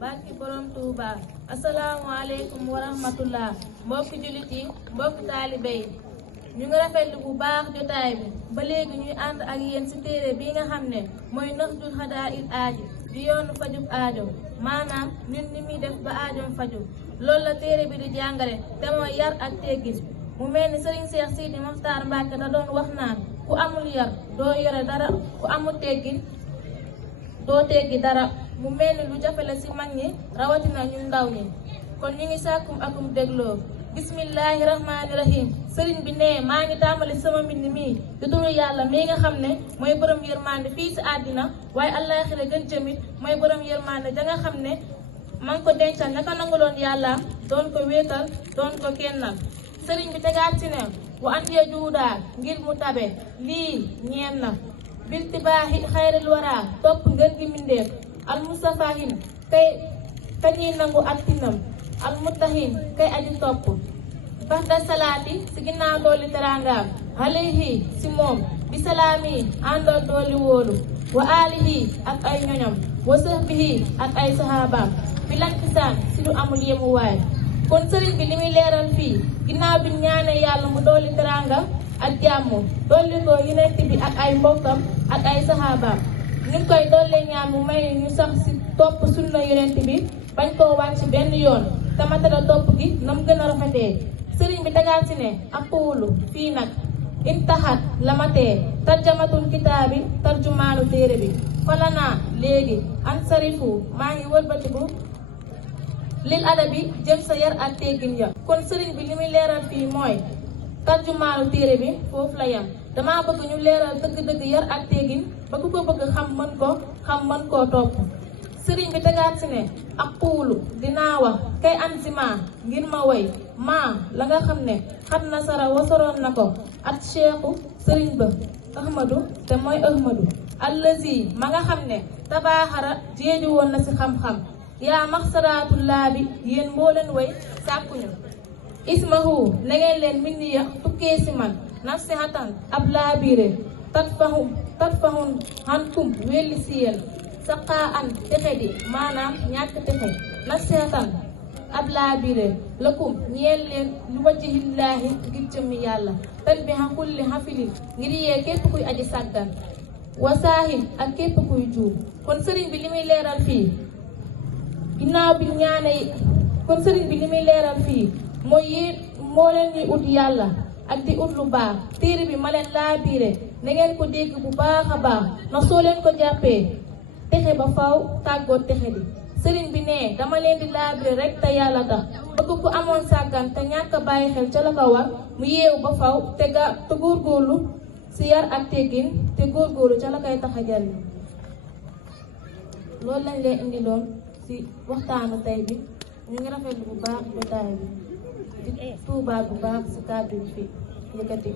barki borom Touba asalaamaaleykum wa rahmatullah mbokki jullit yi mbokki taalibe yi ñu ngi rafetlu bu baax jotaay bi ba léegi ñuy ànd ak yéen ci téere bi nga xam ne mooy Nahjul Qadaa'il Aaji di yoonu fajub aajo maanaam ñun ni muy def ba aajoom faju loolu la téere bi di jàngale te mooy yar ak teggin mu mel ni Serigne Cheikh Sidi Mokhtar Mbacke da doon wax naan ku amul yar doo yore dara ku amul teggin doo teggi dara mu mel ni lu jafe la ci mag ñi rawatina ñun ndaw ñi kon ñu ngi sàkkum akum dégloo bismillahi rahmaani rahim sëriñ bi ne maa ngi tàmbali sama mbind mii di turu yàlla mii nga xam ne mooy borom yërmande fii ci àddina waaye àllaaxira gën jëmit mooy borom yërmande ja nga xam ne man ko dencal naka nanguloon yàlla doon ko wéetal doon ko kennal sëriñ bi tegaat ci ne wa an ya juudaa ngir mu tabe lii ñeen na bilti baaxi xayril waraa topp ngën gi mindeef al mustafahin kay kañuy nangu ak tinam al muttahin kay aji topp baxda salaati ci ginnaaw dooli teraangaam alayhi ci moom bi salaami àndoon dooli wóolu wa alihi ak ay ñoñam wa sahbihi ak ay sahabaam bi lantisaan ci lu amul yemuwaay kon sëriñ bi li muy leeral fii ginnaaw bi ñaane yàlla mu dooli teraanga ak jàmm dolli ko yonent bi ak ay mbokkam ak ay sahabaam ñu ngi koy dolli ñaan mu may ñu sax ci topp sunna yonent bi bañ koo wàcc benn yoon te matala topp gi nam gën a rafetee sëriñ bi tegaat ci ne aqulu fii nag intahat la matee tarjamatul kitaabi tarjumaanu téere bi falanaa léegi an sarifu maa ngi wëlbatiku lil adabi jëm sa yar ak teggin ya kon sëriñ bi li muy leeral fii mooy tarjumaanu téere bi foofu la yam dama bëgg ñu leeral dëgg-dëgg yar ak teggin ba ku ko bëgg xam mën koo topp sëriñ bi tegaat si ne ak puulu dinaa wax kay anzima ngir ma woy maa la nga xam ne xat na sara wasoroon na ko at cheikhu sëriñ ba ahmadu te mooy ahmadu allazi ma nga xam ne tabaaxara jéeju woon na ci xam-xam yaa maxsaraatullaa bi yéen moo leen woy sàkkuñu ismahu na ngeen leen mindi ya tukkee ci man nasihatan ab laabiire tatfahun hankum welli ci yéen saqaa an texe di maanaam ñàkk texe nasihatan ab laabiire lakum ñeel leen lu wajhillaahi ngir jëmmi yàlla tan bi ha kulli hafilin ngir yee képp kuy aji sàggan wasaahin ak képp kuy juum kon sëriñ bi li muy leeral fii ginnaaw bi ñaane kon sëriñ bi li muy leeral fii mooy yéen moo leen ñuy ut yàlla ak di ut lu baax téere bi ma leen laabiire na ngeen ko dégg bu baax a baax ndax soo leen ko jàppee texe ba faw tàggoot texe di sëriñ bi ne dama leen di laabire rek te yàlla tax bëgg ku amoon sàggan te ñàkk a bàyyi xel ca la ko war mu yeewu ba faw te góorgóorlu ci yar ak teggin te góorgóorlu ca la koy tax a jariñ loolu lañ leen indi loon ci waxtaanu tey bi ñu ngi rafetlu bu baax jotaay bi di tuubaat bu baax ci kàddu yi fi yëkkati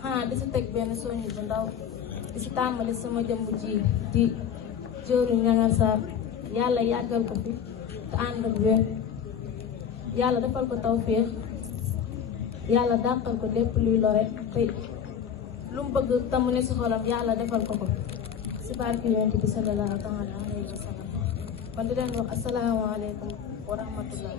xanaa di ci teg benn soññ bu ndaw di ci tàmbali sama jëmb ji di jëru ñangal saar yàlla yàggal ko fi te ànd ak wér yàlla defal ko tawféex yàlla dàqal ko lépp luy lore te lu mu bëgg tamu ne ci xolam yàlla defal ko ci barke yonent bi sallallahu alayhi wa sallam kon di leen wax asalaamaaleykum wa rahmatullah